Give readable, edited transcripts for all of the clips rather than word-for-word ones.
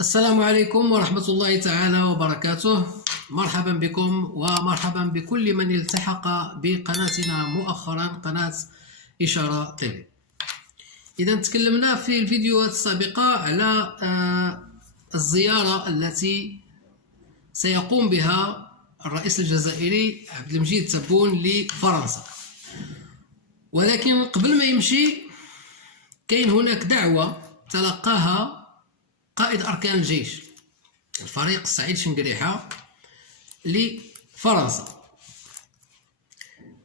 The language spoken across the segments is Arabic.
السلام عليكم ورحمة الله تعالى وبركاته. مرحبا بكم ومرحبا بكل من التحق بقناتنا مؤخرا، قناة إشارة تيفي. إذا تكلمنا في الفيديوهات السابقة على الزيارة التي سيقوم بها الرئيس الجزائري عبد المجيد تبون لفرنسا، ولكن قبل ما يمشي كاين هناك دعوة تلقاها قائد أركان الجيش الفريق سعيد شنقريحة لفرنسا.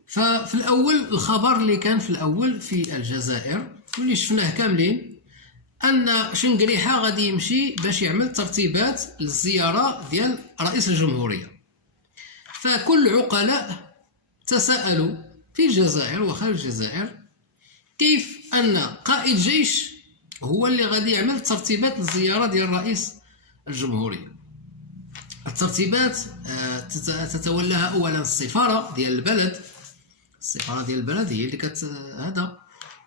ففي الأول الخبر اللي كان في الأول في الجزائر واللي شفناه كاملين أن شنقريحة غادي يمشي باش يعمل ترتيبات للزيارة ديال رئيس الجمهورية. فكل عقلاء تساءلوا في الجزائر وخارج الجزائر كيف أن قائد جيش هو اللي غادي يعمل ترتيبات للزيارة ديال رئيس الجمهورية. الترتيبات تتولاها أولا السفارة ديال البلد. السفارة ديال البلد هي اللي هذا،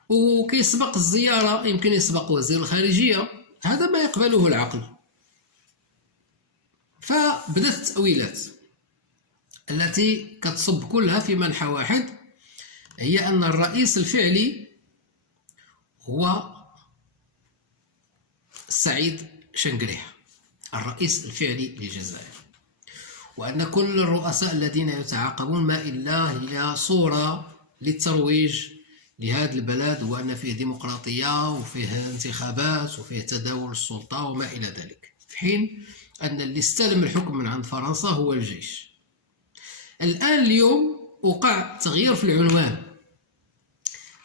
وكيسبق الزيارة يمكن يسبق وزير الخارجية، هذا ما يقبله العقل. فبدأت التأويلات التي كتصب كلها في منحى واحد، هي أن الرئيس الفعلي هو سعيد شنقريحة، الرئيس الفعلي للجزائر، وأن كل الرؤساء الذين يتعاقبون ما إلا هي صورة للترويج لهذا البلد، وأن فيه ديمقراطية وفيه انتخابات وفيه تداول السلطة وما إلى ذلك، في حين أن اللي استلم الحكم من عند فرنسا هو الجيش. الآن اليوم وقع تغيير في العنوان،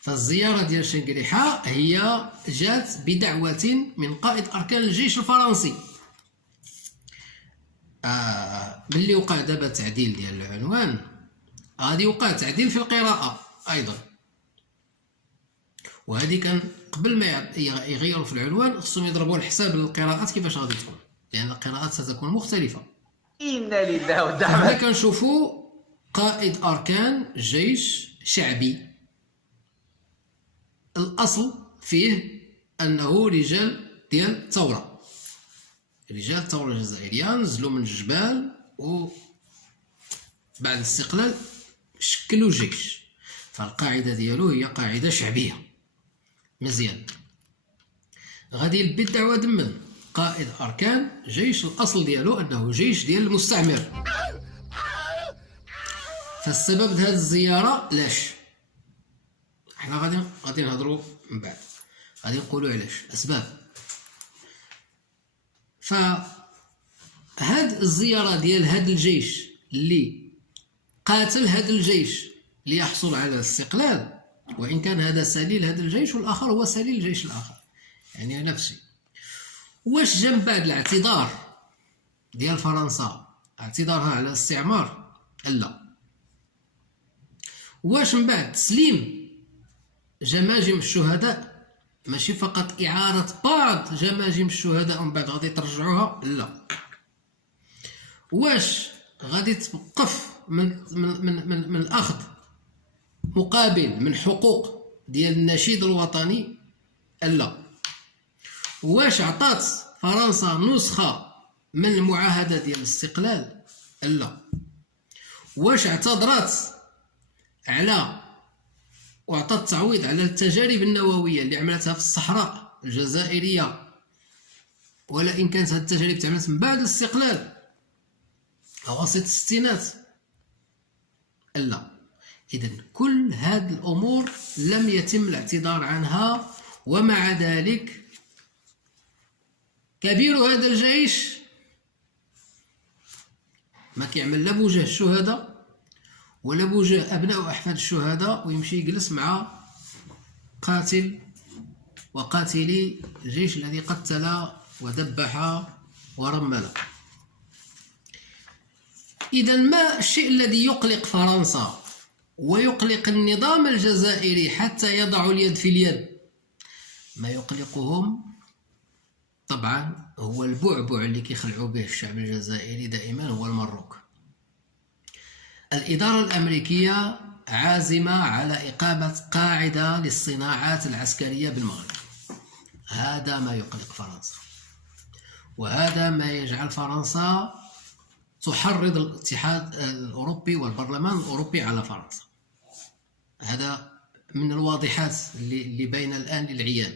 فالزيارة ديال شنقريحة هي جات بدعوة من قائد أركان الجيش الفرنسي. ملي وقع دابا تعديل ديال العنوان غادي يوقع تعديل في القراءة أيضا، وهذه كان قبل ما يغيروا في العنوان خصهم يضربوا الحساب للقراءات كيفاش غادي تكون، لأن القراءات ستكون مختلفة. إنا لله ودعنا. هنا كنشوفوا قائد أركان جيش شعبي، الأصل فيه أنه رجال ديال الثورة، رجال الثورة الجزائرية نزلوا من الجبال وبعد الاستقلال شكلوا جيش، فالقاعدة ديالو هي قاعدة شعبية. مزيان، غادي يلبي الدعوة دمن قائد أركان جيش، الأصل ديالو أنه جيش ديال المستعمر. فالسبب هذه الزيارة لاش؟ احنا غادي نهضروا من بعد، غادي نقولوا علاش اسباب. فهاد الزياره ديال هاد الجيش اللي قاتل هاد الجيش ليحصل على الاستقلال، وان كان هذا سليل هذا الجيش والاخر هو سليل الجيش الاخر، يعني نفسي. واش جا من بعد الاعتذار ديال فرنسا اعتذارها على الاستعمار؟ لا. واش من بعد تسليم جماجم الشهداء، ماشي فقط إعارة بعض جماجم الشهداء ومن بعد غادي ترجعوها؟ لا. واش غادي توقف من الأخذ مقابل من حقوق ديال النشيد الوطني؟ لا. واش عطات فرنسا نسخة من المعاهدة ديال الاستقلال؟ لا. واش اعتذرت على وعطت تعويض على التجارب النووية اللي عملتها في الصحراء الجزائرية، ولا إن كانت هذه التجارب تعملت من بعد الاستقلال أواسط الستينات؟ لا. إذن كل هذه الأمور لم يتم الاعتذار عنها، ومع ذلك كبير هذا الجيش ما كيعمل لا بوجه الشهداء ولا بوجه أبناء وأحفاد الشهداء، ويمشي يجلس مع قاتل وقاتلي الجيش الذي قتل ودبح ورمل. إذا ما الشيء الذي يقلق فرنسا ويقلق النظام الجزائري حتى يضعوا اليد في اليد؟ ما يقلقهم طبعا هو البعبع اللي كيخلعوا به الشعب الجزائري دائما، هو المروك. الإدارة الأمريكية عازمة على إقامة قاعدة للصناعات العسكرية بالمغرب، هذا ما يقلق فرنسا. وهذا ما يجعل فرنسا تحرض الاتحاد الأوروبي والبرلمان الأوروبي على فرنسا. هذا من الواضحات اللي باينه الآن للعيان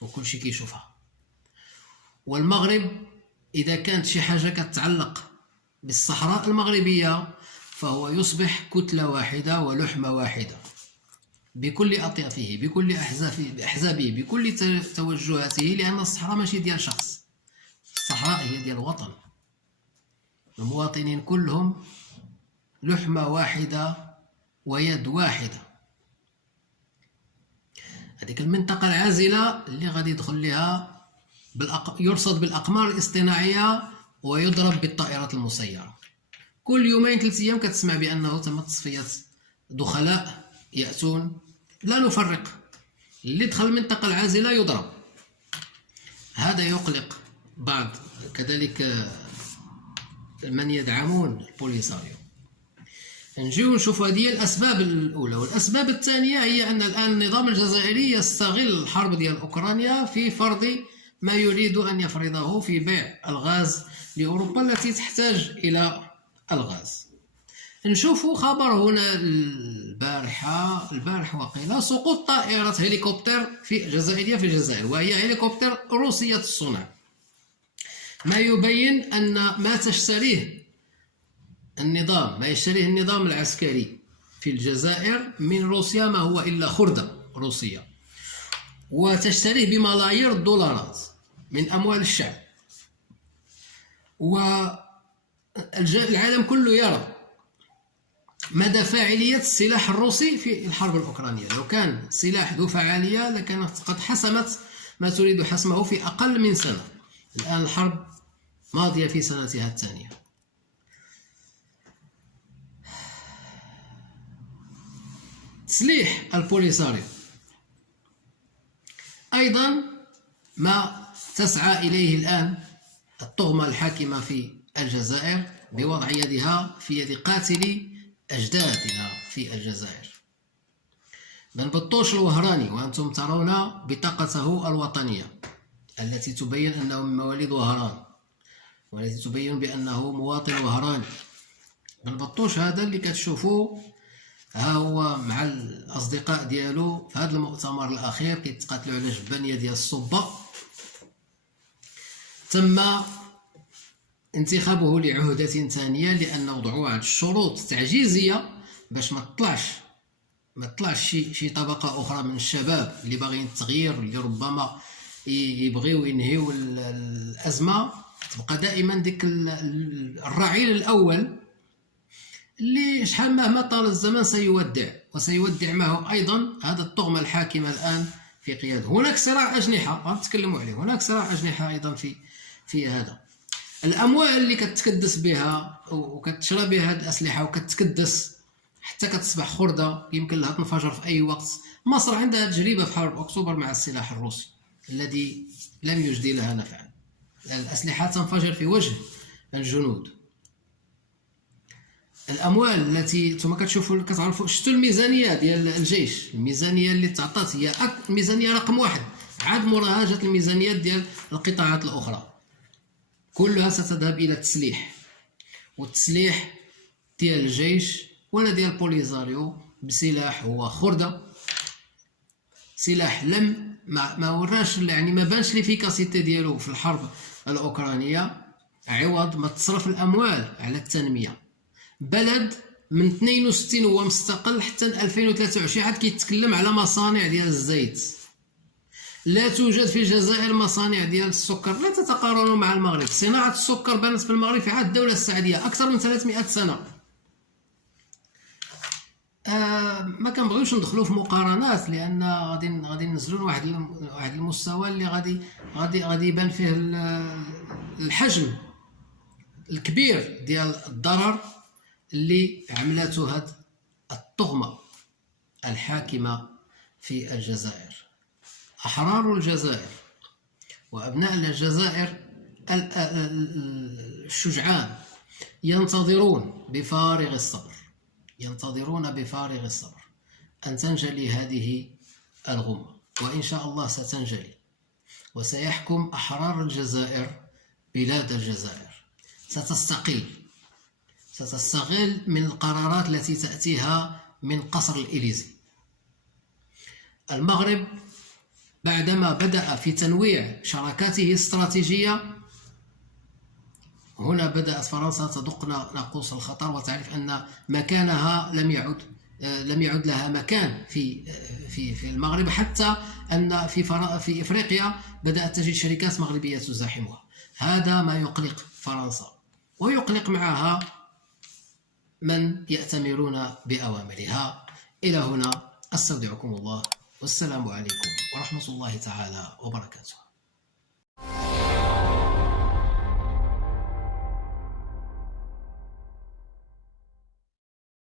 وكل شيء كيشوفها. والمغرب إذا كانت شي حاجة كتعلق بالصحراء المغربية فهو يصبح كتلة واحدة ولحمة واحدة بكل أطيافه، بكل أحزابه، بكل توجهاته، لأن الصحراء ماشي ديال شخص، الصحراء هي ديال الوطن. المواطنين كلهم لحمة واحدة ويد واحدة. هذيك المنطقة العازلة اللي غادي يدخل لها يرصد بالأقمار الاصطناعية ويضرب بالطائرات المسيرة. كل يومين 3 أيام كتسمع بأنه تم تصفية دخلاء يأتون، لا نفرق، اللي دخل المنطقة العازلة يضرب. هذا يقلق بعض كذلك من يدعمون البوليساريو. نجيو نشوفوا هذه الأسباب الأولى. والأسباب الثانية هي أن الآن النظام الجزائري يستغل الحرب ديال أوكرانيا في فرض ما يريد أن يفرضه في بيع الغاز لأوروبا التي تحتاج إلى الغاز. نشوفوا خبر هنا البارح وقيل سقوط طائرة هليكوبتر جزائرية في الجزائر، وهي هليكوبتر روسية الصنع، ما يبين أن ما يشتريه النظام العسكري في الجزائر من روسيا ما هو إلا خردة روسية، وتشتريه بملايير الدولارات من أموال الشعب. والعالم كله يرى مدى فاعلية السلاح الروسي في الحرب الأوكرانية. لو كان سلاح ذو فعالية لكانت قد حسمت ما تريد حسمه في أقل من سنة. الآن الحرب ماضية في سنتها الثانية. تسليح البوليساريو أيضا ما تسعى إليه الآن الطغمة الحاكمة في الجزائر بوضع يدها في يد قاتلي أجدادنا في الجزائر. بن بطوش الوهراني، وأنتم ترون بطاقته الوطنية التي تبين أنه من مواليد وهران والتي تبين بأنه مواطن وهراني. بن بطوش هذا اللي كتشوفوه ها هو مع الأصدقاء ديالو في هذا المؤتمر الأخير كيتقاتلوا على جبانية ديال الصبة. تم انتخابه لعهدة ثانية لأن وضعوا واحد الشروط تعجيزية باش ما تطلعش شي طبقة أخرى من الشباب اللي باغيين التغيير، اللي ربما يبغيو ينهيو الأزمة. تبقى دائما ديك الرعيل الأول اللي شحال مهما طال الزمن سيودع معه أيضا هذا الطغمة الحاكمة الآن في قياده. هناك صراع أجنحة نتكلموا عليه، هناك صراع أجنحة أيضا في هذا. الأموال اللي كتكدس بها وكتشرى بها هذه الأسلحة وكتكدس حتى كتصبح خردة يمكن لها تنفجر في أي وقت. مصر عندها تجربة في حرب أكتوبر مع السلاح الروسي الذي لم يجدي لها نفعا. الأسلحة تنفجر في وجه الجنود. الأموال التي نتوما كتشوفوا كتعرفوا شفتوا الميزانية ديال الجيش، الميزانية اللي تعطات هي الميزانية رقم 1 عاد موراها جات الميزانيات ديال القطاعات الأخرى، كلها ستذهب إلى التسليح. والتسليح ديال الجيش ولا ديال البوليساريو بسلاح هو خردة، سلاح لم ما وراش يعني ما بانش ليفيكاسيتي ديالو في الحرب الأوكرانية، عوض ما تصرف الأموال على التنمية. بلد من 62 هو مستقل حتى 2023 عاد كيتكلم على مصانع ديال الزيت. لا توجد في الجزائر مصانع ديال السكر، لا تتقارن مع المغرب. صناعة السكر بانت في المغرب في عهد الدولة السعدية أكثر من 300 سنة. ما كنبغيوش ندخلوا في مقارنات لأن غادي ننزلوا لواحد المستوى اللي غادي يبان فيه الحجم الكبير ديال الضرر اللي عملته هاد الطغمة الحاكمة في الجزائر. أحرار الجزائر وأبناء الجزائر الشجعان ينتظرون بفارغ الصبر أن تنجلي هذه الغمة، وإن شاء الله ستنجلي وسيحكم أحرار الجزائر بلاد الجزائر ستستغل من القرارات التي تأتيها من قصر الإليزي. المغرب بعدما بدأ في تنويع شراكاته الاستراتيجية، هنا بدأت فرنسا تدق ناقوس الخطر وتعرف أن مكانها لم يعد لها مكان في المغرب، حتى أن في إفريقيا بدأت تجد شركات مغربية تزاحمها. هذا ما يقلق فرنسا، ويقلق معها من يأتمرون بأوامرها. إلى هنا أستودعكم الله، والسلام عليكم ورحمة الله تعالى وبركاته.